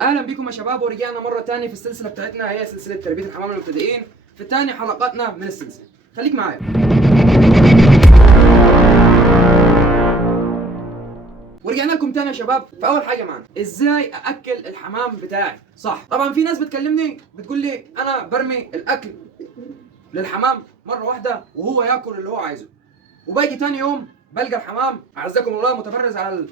اهلا بكم يا شباب، ورجعنا مره تانية في السلسله بتاعتنا، هي سلسله تربيه الحمام المبتدئين في تاني حلقاتنا من السلسله. خليك معايا. ورجعنا لكم تاني يا شباب. فاول حاجه معانا ازاي ااكل الحمام بتاعي صح. طبعا في ناس بتكلمني بتقول لي انا برمي الاكل للحمام مره واحده وهو ياكل اللي هو عايزه، وباجي تاني يوم بلقى الحمام اعزكم الله متمرز على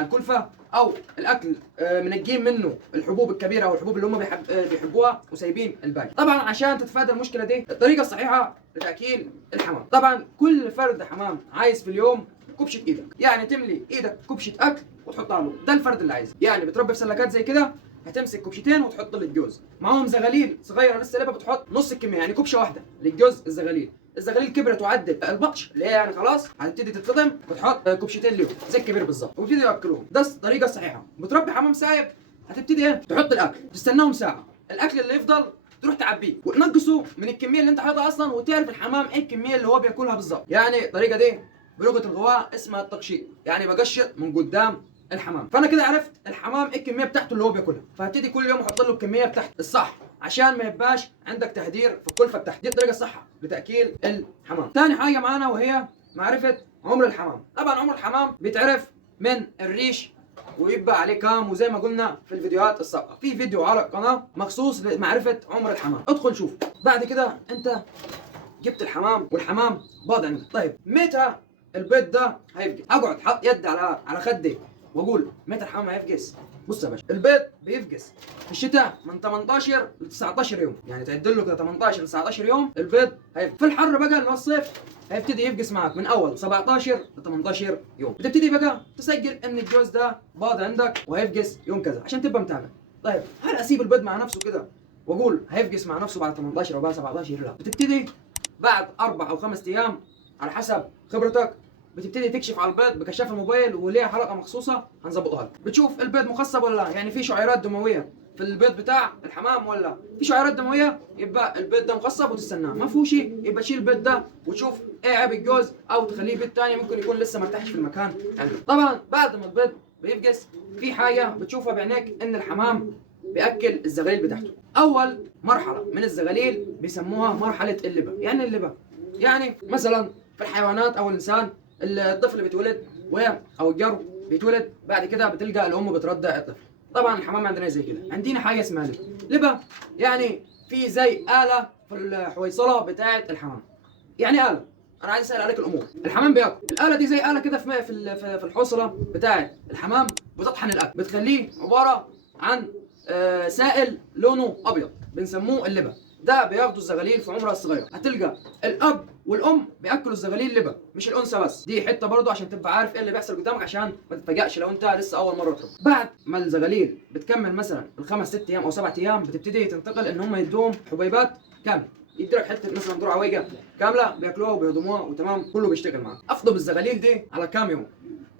الكلفه او الاكل، منجين منه الحبوب الكبيره او الحبوب اللي هم بيحبوها وسايبين الباقي. طبعا عشان تتفادى المشكله دي، الطريقه الصحيحه لتاكيل الحمام، طبعا كل فرد حمام عايز في اليوم كبشه ايدك، يعني تملي ايدك كبشه اكل وتحطها له، ده الفرد اللي عايزه. يعني بتربي في سلكات زي كده، هتمسك كبشتين وتحط للجوز معاهم زغاليل صغيره لسه لبه، بتحط نص الكميه، يعني كبشه واحده للجوز الزغاليل. الزغاليل كبرت وعدت البطش اللي هي يعني خلاص هتبتدي تتفضم، بتحط كبشتين ليهم زي الكبير بالظبط وبتبتدي ياكلوهم. ده الطريقه الصحيحه. بتربي حمام سايب، هتبتدي تحط الاكل، تستناهم ساعه، الاكل اللي يفضل تروح تعبيه وتنقصه من الكميه اللي انت حاططها اصلا، وتعرف الحمام ايه الكميه اللي هو بياكلها بالظبط. يعني الطريقه دي بلغه الغواء اسمها التقشيط، يعني بقشط من قدام الحمام. فانا كده عرفت الحمام ايه الكميه بتاعته اللي هو بياكلها، فهبتدي كل يوم احط له الكميه بتاعته الصح عشان ما يبقاش عندك تهدير في الكلفه بتاعته. دي الطريقه الصح لتاكيل الحمام. ثاني حاجه معانا وهي معرفه عمر الحمام. طبعا عمر الحمام بيتعرف من الريش ويبقى عليه كام، وزي ما قلنا في الفيديوهات السابقه في فيديو على القناه مخصوص لمعرفه عمر الحمام، ادخل شوف. بعد كده انت جبت الحمام والحمام باض عندك، طيب متى البيض ده هيفقس؟ اقعد حط يد على خدي واقول متى الحمام هيفقس. بص يا باشا، البيض بيفقس في الشتاء من 18 ل 19 يوم، يعني تعدل له كده 18 ل 19 يوم البيض هيفقس. في الحر بقى اللي هو الصيف هيبتدي يفقس معاك من اول 17 ل 18 يوم. بتبتدي بقى تسجل ان الجوز ده باض عندك وهيفقس يوم كذا عشان تبقى متابع. طيب هل اسيب البيض مع نفسه كده واقول هيفقس مع نفسه بعد 18 او بعد 17؟ لا، بتبتدي بعد 4 أو 5 أيام على حسب خبرتك بتبتدي تكشف على البيض بكشاف الموبايل، وليها حلقه مخصوصه هنظبطها لك. بتشوف البيض مخصب ولا لا، يعني في شعيرات دمويه في البيض بتاع الحمام ولا في شعيرات دمويه، يبقى البيض ده مخصب وتستناه. ما فيهوش يبقى تشيل البيض ده وتشوف ايه عيب الجوز، او تخليه بيض تاني ممكن يكون لسه ما ارتاحش في المكان عندك. طبعا بعد ما البيض بيفقس في حاجه بتشوفها بعينيك، ان الحمام بياكل الزغاليل بتاعته. اول مرحله من الزغاليل بيسموها مرحله اللبه. يعني اللبه يعني مثلا في الحيوانات او الانسان، الطفل بيتولد او الجرو بيتولد، بعد كده بتلقى الام بترضع الطفل. طبعا الحمام عندنا زي كده، عندنا حاجه اسمها لبه. لبه يعني في زي اله في الحويصله بتاعه الحمام. يعني اله، انا عايز اسال عليك الامور. الحمام بياكل، الاله دي زي اله كده في الحوصله بتاعه الحمام، بتطحن الاكل، بتخليه عباره عن سائل لونه ابيض، بنسموه اللبه. ده بياخدوا الزغاليل في عمرها الصغيره. هتلقى الاب والام بياكلوا الزغاليل لبه، مش الانثى بس. دي حته برضه عشان تبقى عارف ايه اللي بيحصل قدامك، عشان ما تتفاجئش لو انت لسه اول مره تربي. بعد ما الزغاليل بتكمل مثلا الخمس ست ايام او 7 ايام، بتبتدي تنتقل ان هم يدوهم حبيبات كامله. يديلك حته مثلا ذره عويجه كامله بياكلوها وبيهضموها وتمام، كله بيشتغل معاك. افضل الزغاليل دي على كام يوم؟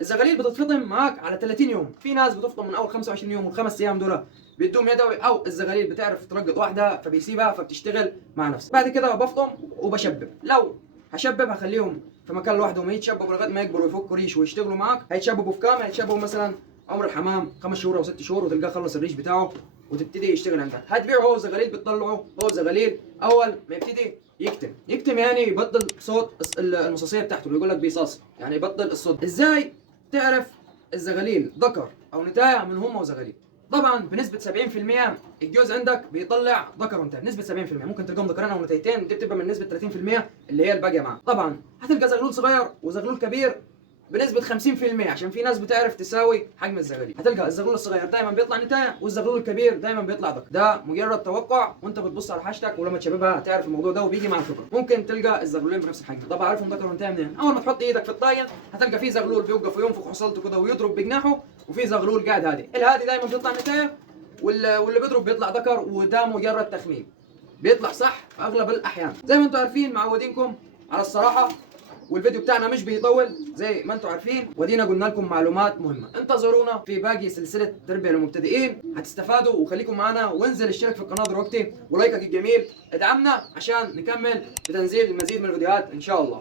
الزغاليل بتتفطم معاك على 30 يوم. في ناس بتفطم من اول 25 يوم، والخمس ايام دول بيدوم يدوي، او الزغاليل بتعرف ترقط واحده فبيسيبها فبتشتغل مع نفسها. بعد كده بفطم وبشبب. لو هشبب هخليهم في مكان لوحدهم يتشببوا لغايه ما يكبروا ويفكوا ريش ويشتغلوا معاك. هيتشببوا في كام؟ هيتشببوا مثلا عمر الحمام 5 شهور او 6 شهور، وتلقاه خلص الريش بتاعه وتبتدي يشتغل عندك. هتبيعه هو زغاليل، بتطلعه هو زغاليل اول ما يبتدي يكتم يعني يبطل صوت المصاصيه بتاعته، اللي يقول لك بيصاص يعني يبطل الصوت. ازاي تعرف الزغاليل ذكر او نتايه من هم وزغاليل؟ طبعا بنسبه 70% الجوز عندك بيطلع ذكر وانثى، بنسبه 70%. ممكن تلقاهم ذكرين او نتايتين، دي بتبقى من نسبه 30% اللي هي الباقيه معاه. طبعا هتلقى زغلول صغير وزغلول كبير بنسبه 50%، عشان في ناس بتعرف تساوي حجم الزغاليل. هتلقى الزغلول الصغير دايما بيطلع نتايه، والزغلول الكبير دايما بيطلع ذكر. ده مجرد توقع، وانت بتبص على حاجتك ولما تشببها هتعرف الموضوع ده، وبيجي مع الخبره. ممكن تلقى الزغلولين بنفس الحجم. طب عارفهم ذكر وانثى منين؟ اول ما تحط ايدك في الطاين هتلقى في زغلول بيوقف وينفخ حصلته كده ويضرب بجناحه، وفي زغلول قاعد هادي. الهادي دايما بيطلع نتايه، واللي بيضرب بيطلع ذكر، وده مجرد تخمين بيطلع صح في اغلب الاحيان. زي ما انتم عارفين معودينكم على الصراحه، والفيديو بتاعنا مش بيطول زي ما انتم عارفين، ودينا قلنا لكم معلومات مهمه. انتظرونا في باقي سلسله تربيه للمبتدئين، هتستفادوا. وخليكم معنا، وانزل اشترك في القناه دلوقتي، ولايكك الجميل ادعمنا عشان نكمل بتنزيل المزيد من الفيديوهات ان شاء الله.